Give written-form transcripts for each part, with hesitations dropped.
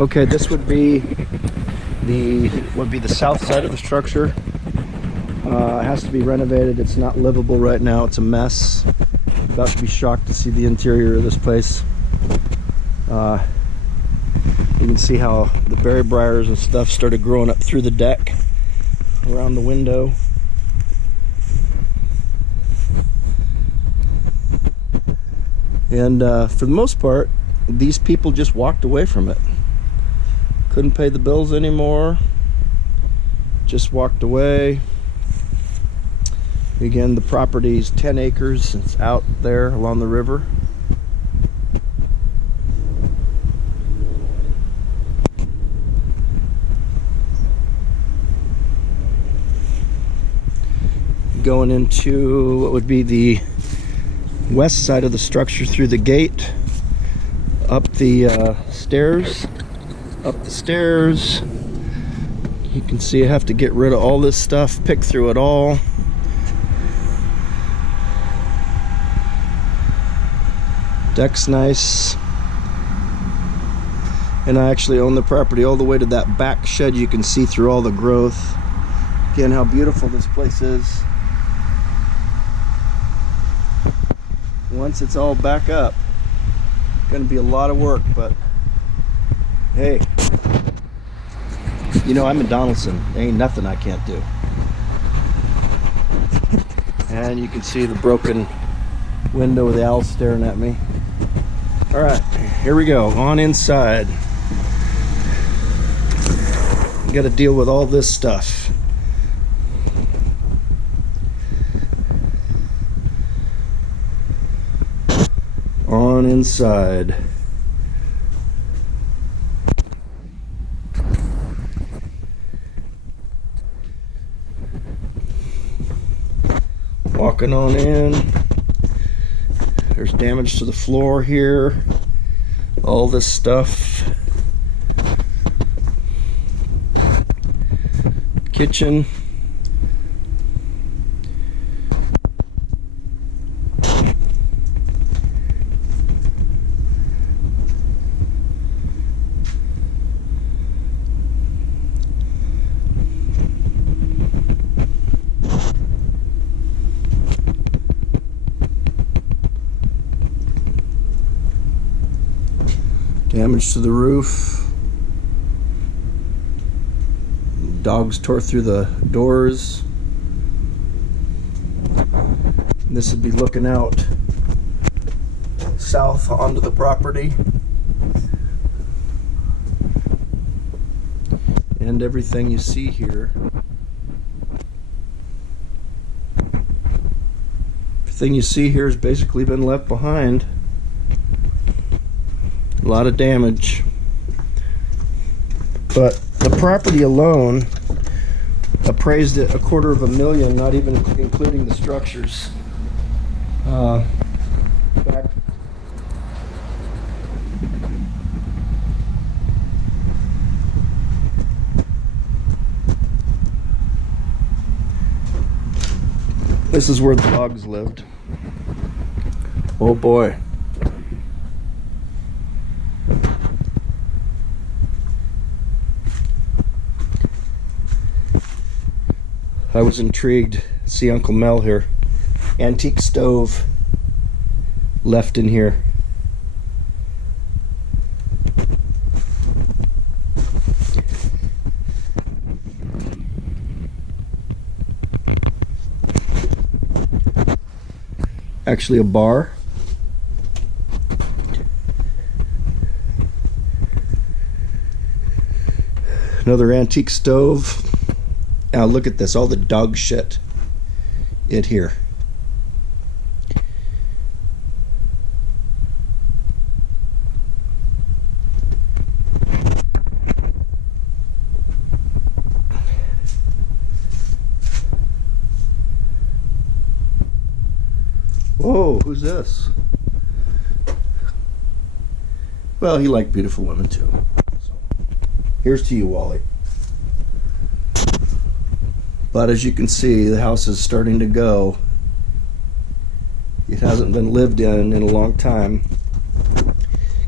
Okay, this would be the south side of the structure. It has to be renovated. It's not livable right now. It's a mess. About to be shocked to see the interior of this place. You can see how the berry briars and stuff started growing up through the deck, around the window. And for the most part, these people just walked away from it. Couldn't pay the bills anymore. Just walked away. Again, the property's 10 acres. It's out there along the river. Going into what would be the west side of the structure through the gate, up the stairs. Up the stairs. You can see I have to get rid of all this stuff, pick through it all. Deck's nice. And I actually own the property all the way to that back shed. You can see through all the growth. Again, how beautiful this place is. Once it's all back up, gonna be a lot of work, but hey, you know, I'm in Donaldson. There ain't nothing I can't do. And you can see the broken window with the owl staring at me. All right, here we go, on inside. Got to deal with all this stuff. On inside. Walking on in. There's damage to the floor here. All this stuff. Kitchen. Damage to the roof. Dogs tore through the doors. This would be looking out south onto the property. And everything you see here. Everything you see here has basically been left behind. A lot of damage, but the property alone appraised at $250,000, not even including the structures. Back this is where the dogs lived. Oh boy. I was intrigued to see Uncle Mel here. Antique stove left in here. Actually a bar. Another antique stove. Now look at this, all the dog shit in here. Whoa, who's this? Well, he liked beautiful women too. So, here's to you, Wally. But as you can see, the house is starting to go. It hasn't been lived in a long time.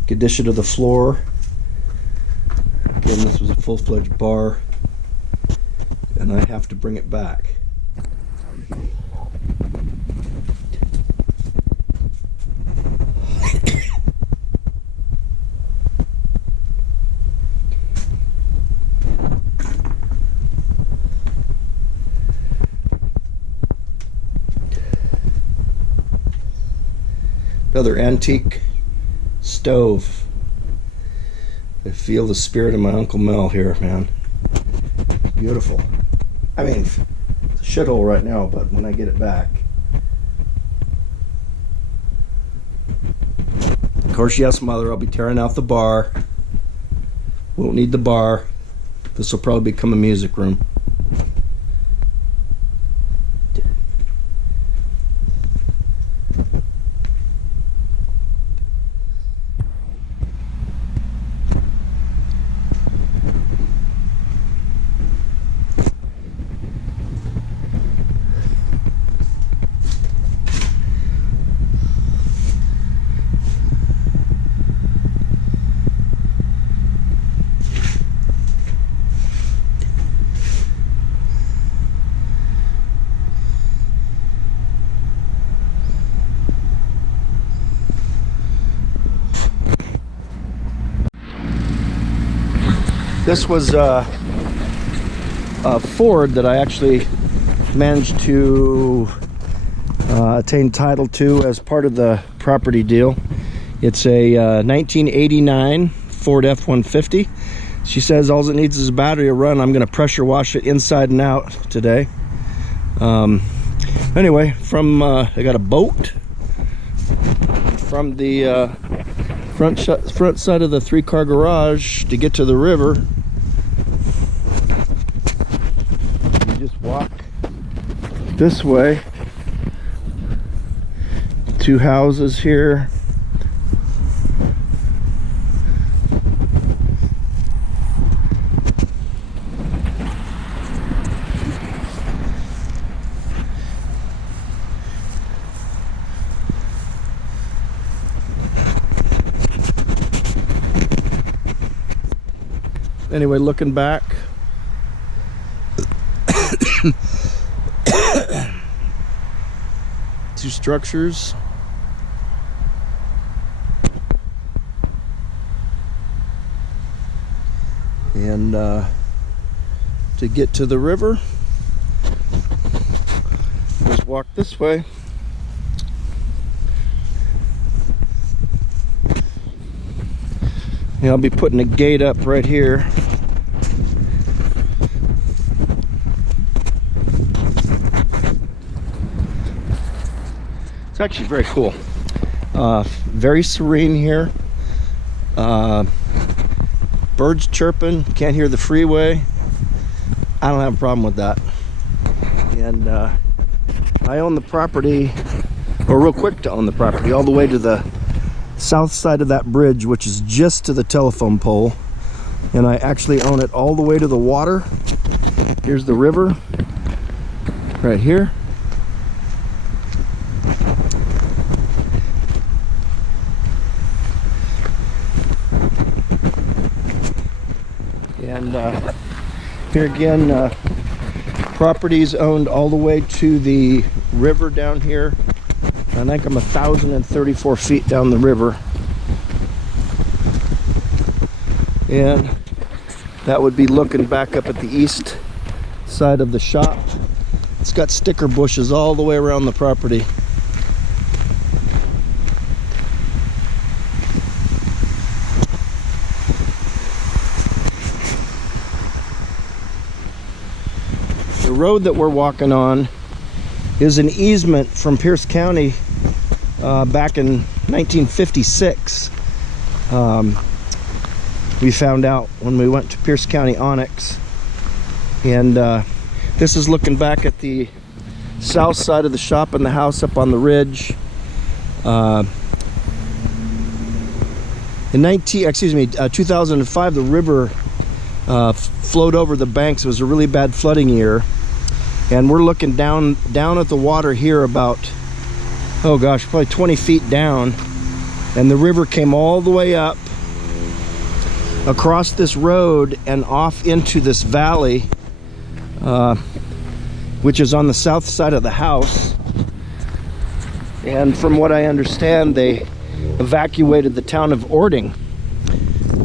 Condition of the floor. full-fledged bar, and I have to bring it back. Another antique stove. I feel the spirit of my Uncle Mel here, man. Beautiful. I mean, it's a shithole right now, but when I get it back. Of course, yes, Mother, I'll be tearing out the bar. Won't need the bar. This will probably become a music room. This was a Ford that I actually managed to attain title to as part of the property deal. It's a 1989 Ford F-150. She says all it needs is a battery to run. I'm going to pressure wash it inside and out today. Anyway, I got a boat from the front side of the 3-car garage to get to the river. You just walk this way. 2 houses here. Anyway, looking back, 2 structures. And to get to the river, just walk this way. Yeah, I'll be putting a gate up right here. It's actually very cool. Very serene here. Birds chirping. Can't hear the freeway. I don't have a problem with that. And I own the property, or real quick to own the property, all the way to the south side of that bridge, which is just to the telephone pole. And I actually own it all the way to the water. Here's the river right here. And here again, properties owned all the way to the river down here. I think I'm 1,034 feet down the river. And that would be looking back up at the east side of the shop. It's got sticker bushes all the way around the property. The road that we're walking on is an easement from Pierce County back in 1956. We found out when we went to Pierce County Onyx. And this is looking back at the south side of the shop and the house up on the ridge. In 2005, the river flowed over the banks. It was a really bad flooding year. And we're looking down at the water here about, oh gosh, probably 20 feet down. And the river came all the way up across this road and off into this valley, which is on the south side of the house. And from what I understand, they evacuated the town of Ording.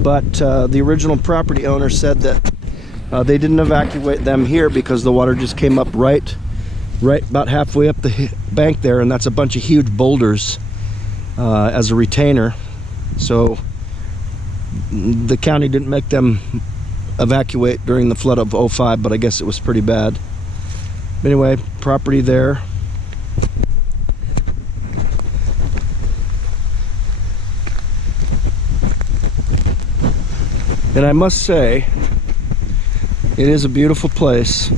But the original property owner said that they didn't evacuate them here because the water just came up right about halfway up the bank there, and that's a bunch of huge boulders as a retainer. So the county didn't make them evacuate during the flood of '05, but I guess it was pretty bad. Anyway, property there. And I must say, it is a beautiful place.